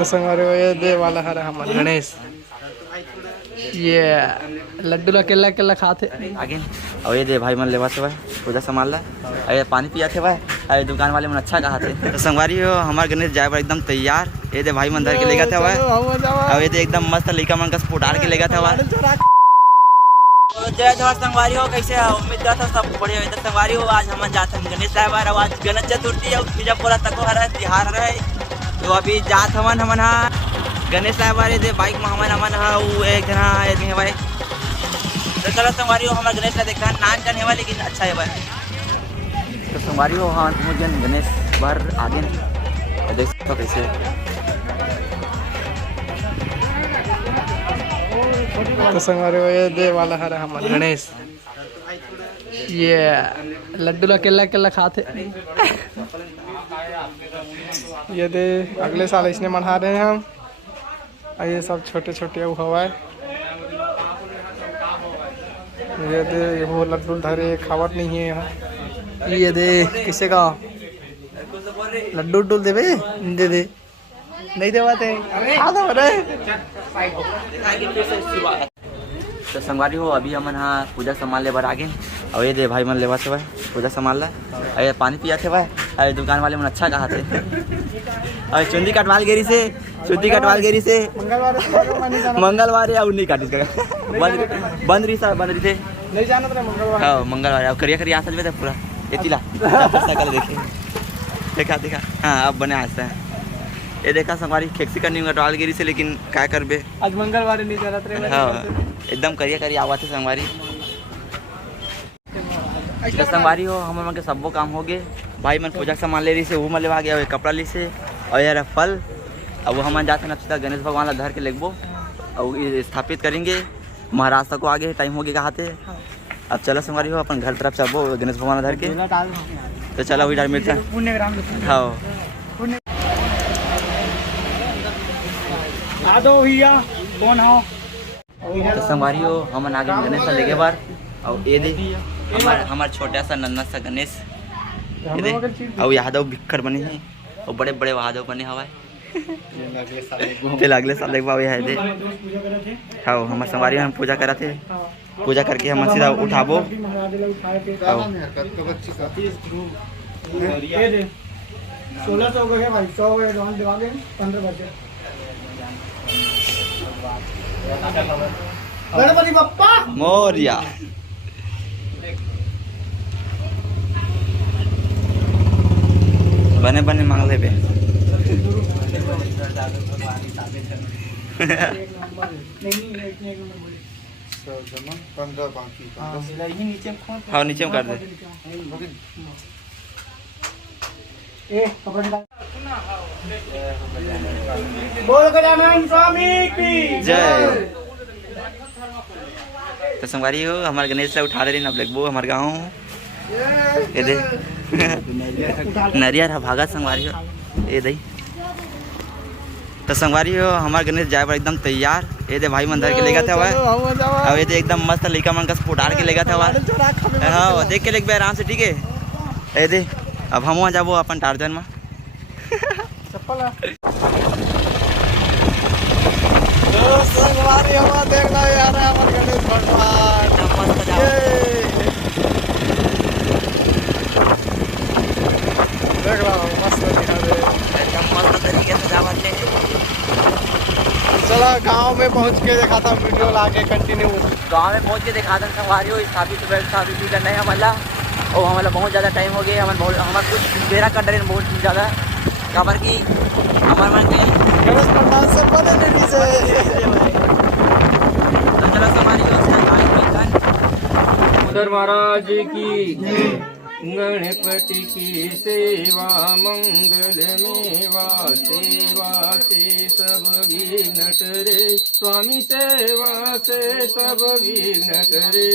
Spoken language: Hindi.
तो संगवारी ये दे वाला हरा हमारा गणेश ये लड्डू ला केला केला खाते आगे और ये दे भाई मन लेवा से भाई पूजा संभाल ला अरे पानी पिया थे भाई अरे दुकान वाले मन अच्छा कहा थे। तो संगवारी हो हमारे गणेश जाए पर एकदम तैयार। ये दे भाई मन धर के ले गया था भाई और ये दे एकदम मस्त लड़का मन का स्पोर्ट डाल के ले गया था भाई। जय जवाहर संगवारी हो कैसे है उम्मीद था सब बढ़िया इधर संगवारी हो। आज हम जाते हैं गणेश साहब आज गणेश चतुर्थी है बीजापुर तको हरा तिहार है तो अभी जात हमन हाँ गणेश साहब दे बाइक में हमन हाँ वो एक जना है भाई। तो चलो संगवारी हो हमारे गणेश का देखा नान का नहीं हुआ लेकिन अच्छा है भाई। तो संगवारी हो हाँ मुझे गणेश बार आगे देख सकते कैसे तो संगवारी ये दे वाला हरा हमारा गणेश ये लड्डू ला केला केला खाते ये दे अगले साल इसने मना रहे हैं हम और ये सब छोटे छोटे हुआ है ये दे वो लड्डू धरे खावत नहीं है यहाँ ये दे किसे का लड्डू उड्डू देवे दे दे नहीं देवाते तो संगवारी हो अभी हमन हाँ पूजा संभाल ले बर आगे और ये दे भाई मन लेवा से भाई पूजा संभाल ला अरे पानी पिया थे भाई अरे दुकान वाले मन अच्छा कहा थे और चुंदी कटवाल गेरी से मंगलवार या नहीं काटी बंद रही थे नहीं जाना तो मंगलवार हाँ मंगलवार और करिया करिया आसल में था पूरा ये तिला देखे देखा हाँ अब बने आसा है ये देखा संगवारी खेक्सी करनी कटवाल गेरी से लेकिन क्या करबे आज मंगलवार नहीं जाना हाँ एकदम करिया आवा थे संगवारी। तो संगवारी हो हम मन के सबो काम हो गए भाई मन पूजा सामान ले रही से वो मन लेवा गया कपड़ा ली से और यार फल अब वो हम जाते हैं सीधा गणेश भगवान ला धर के लेगबो और स्थापित करेंगे महाराज तक को आगे टाइम हो गया कहा थे। अब चलो संगवारी हो अपन घर तरफ से अब गणेश भगवान धर के तो चलो वही डाल मिलता है हाँ कौन हो। तो संगवारी हो हम आगे गणेश सा लेके बार और ये दे हमारे छोटा सा नन्ना सा गणेश ये दे और यादव भिक्खर बने हैं और बड़े बड़े यादव बने हवा अगले साल एक बार है दे हाँ हमारे संगवारी हम पूजा करा थे पूजा करके हम सीधा उठाबो 1600 को है भाई 100 को एडवांस दिवा दें 15 बजे गणपति बप्पा मोरिया। बने बने मांग ले बे हाँ नीचे में कर दे बोल गजानन स्वामी की जय। तो संगवारी हो हमारे गणेश से उठा रहे अब लगबो हमारे गाँव ये दे नरियर भागा संगवारी हो ये दही। तो संगवारी हो हमारे गणेश जाए पर एकदम तैयार। ये दे भाई मन धर के ले गया था भाई और ये दे एकदम मस्त लड़का मन का स्पोर्ट डाल के ले गया था भाई हाँ देख के लेके आराम से ठीक है। ये दे अब हम वहाँ जाबो अपन टार्जन में संगवारी हमारा देखना यार हमारे गणेश भगवान देख रहा हूँ मस्त दिखा दे एकदम मस्त तरीके से जावते चला गांव में पहुंच के देखा था वीडियो लाके कंटिन्यू गांव में पहुंच के दिखा था संगवारी हो स्थापित करना है हमारा और हमारा बहुत ज़्यादा टाइम हो गया हमारा कुछ मेरा कर रहे बहुत ज़्यादा खबर की हमारे मन के गणेश भगवान से बने नहीं से तो चलो संगवारी हो उधर महाराज की गणपति की सेवा मंगल मेवा सेवा से सब विघ्न करे स्वामी सेवा से सब विघ्न करे